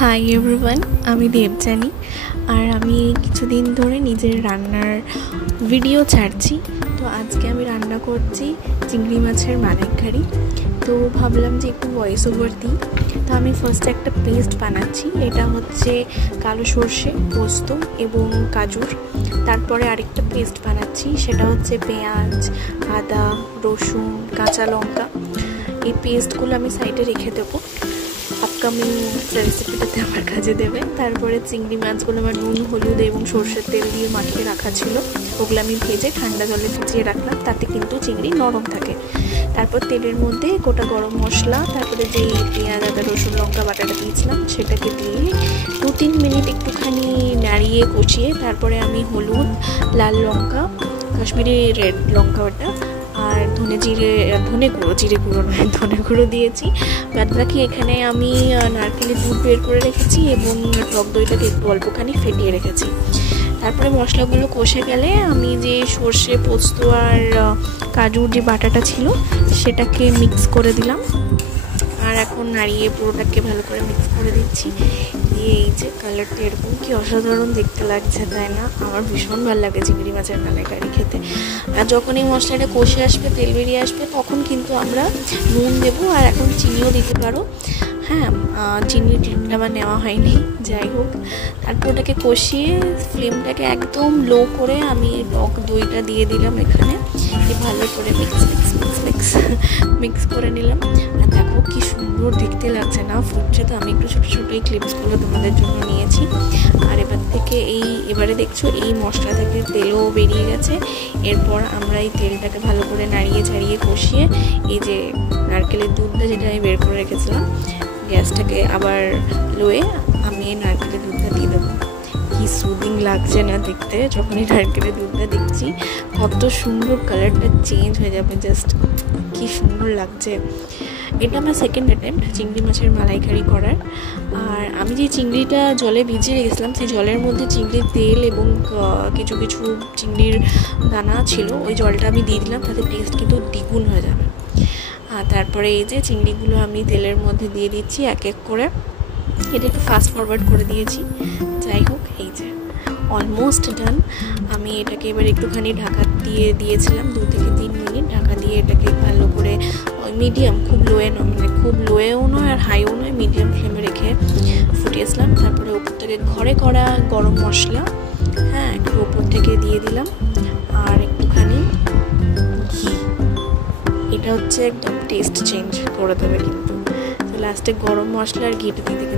Hi everyone, আমি দেবযানী। আর আমি কিছুদিন ধরে নিজের রান্নার ভিডিও ছাড়ছি। তো আজকে আমি রান্না করছি চিংড়ি মাছের মালাইকারি। তো ভাবলাম যে একটু ভয়েস ওভার দিই। তো আমি ফার্স্টে একটা পেস্ট বানাচ্ছি। এটা হচ্ছে কালো সর্ষে, পোস্ত এবং কাজুর। তারপরে আরেকটা পেস্ট বানাচ্ছি, সেটা হচ্ছে পেঁয়াজ, আদা, রসুন, কাঁচা লঙ্কা। এই পেস্টগুলো আমি সাইডে রেখে দেবো, আপকামিং রেসিপিটাতে আমার কাজে দেবে। তারপরে চিংড়ি মাছগুলো আমার নুন, হলুদ এবং সর্ষের তেল দিয়ে মাখিয়ে রাখা ছিল। ওগুলো আমি ভেজে ঠান্ডা জলে ভিজিয়ে রাখলাম, তাতে কিন্তু চিংড়ি নরম থাকে। তারপর তেলের মধ্যে গোটা গরম মশলা, তারপরে যে পেঁয়াজ, আদা, রসুন, লঙ্কা বাটাটা দিয়েছিলাম সেটাকে দিয়ে 2-3 মিনিট একটুখানি নাড়িয়ে কষিয়ে তারপরে আমি হলুদ, লাল লঙ্কা, কাশ্মীরি রেড লঙ্কা ওটা, আর ধনে গুঁড়ো দিয়েছি। বাদ বাকি এখানে আমি নারকেলের দুধ বের করে রেখেছি এবং টক দইটাকে একটু অল্পখানি ফেটিয়ে রেখেছি। তারপরে মশলাগুলো কষে গেলে আমি যে সর্ষে, পোস্ত আর কাজুর যে বাটাটা ছিল সেটাকে মিক্স করে দিলাম। আর এখন নাড়িয়ে পুরোটাকে ভালো করে মিক্স করে দিচ্ছি। দিয়ে এই যে কালারটা এরকম কি অসাধারণ দেখতে লাগছে, তাই না? আমার ভীষণ ভালো লাগে চিংড়ি মাছের মালাইকারি খেতে। আর যখন এই মশলাটা কষে আসবে, তেল বেরিয়ে আসবে, তখন কিন্তু আমরা নুন দেবো, আর এখন চিনিও দিতে পারো। হ্যাঁ, চিনির আমার নেওয়া হয়নি, যাই হোক। তারপর ওটাকে কষিয়ে ফ্লেমটাকে একদম লো করে আমি টক দইটা দিয়ে দিলাম এখানে। ভালো করে মিক্স করে নিলাম। আর দেখো কি সুন্দর দেখতে লাগছে না, ফুটছে। তো আমি একটু ছোটো ছোটো এই ক্লিপসগুলো তোমাদের জন্য নিয়েছি। আর এবারে দেখছো এই মশলা থেকে তেলও বেরিয়ে গেছে। এরপর আমরা এই তেলটাকে ভালো করে নাড়িয়ে ছাড়িয়ে কষিয়ে এই যে নারকেলের দুধটা যেটা আমি বের করে রেখেছিলাম, গ্যাসটাকে আবার লোয়ে আমি এই নারকেলের দুধটা দিয়ে দেবো। কি সুদিং লাগছে না দেখতে, যখনই নারকেলের দুধটা দেখছি কত সুন্দর কালারটা চেঞ্জ হয়ে যাবে, জাস্ট কি সুন্দর লাগছে। এটা আমার সেকেন্ড অ্যাটেম্প্ট চিংড়ি মাছের মালাইকারি করার। আর আমি যে চিংড়িটা জলে ভিজিয়ে রেখেছিলাম, সেই জলের মধ্যে চিংড়ির তেল এবং কিছু চিংড়ির দানা ছিল, ওই জলটা আমি দিয়ে দিলাম, তাতে টেস্ট কিন্তু দ্বিগুণ হয়ে যাবে। আর তারপরে এই যে চিংড়িগুলো আমি তেলের মধ্যে দিয়ে দিচ্ছি এক এক করে। এটা একটু ফাস্ট ফরওয়ার্ড করে দিয়েছি। যাই হোক, এই যে অলমোস্ট ডান। আমি এটাকে এবার একটুখানি ঢাকা দিয়ে দিয়েছিলাম 2 থেকে 3 মিনিট। ঢাকা দিয়ে এটাকে ভালো করে মিডিয়াম, খুব লোয়েও নয় আর হাইও নয়, মিডিয়াম ফ্লেমে রেখে ফুটিয়েছিলাম। তারপরে ওপর থেকে ঘরে করা গরম মশলা, হ্যাঁ, একটু ওপর থেকে দিয়ে দিলাম। আর একটুখানি ঘি, এটা হচ্ছে একদম টেস্ট চেঞ্জ করে দেবে কিন্তু। তো লাস্টে গরম মশলা আর ঘিটা দিতে কিন্তু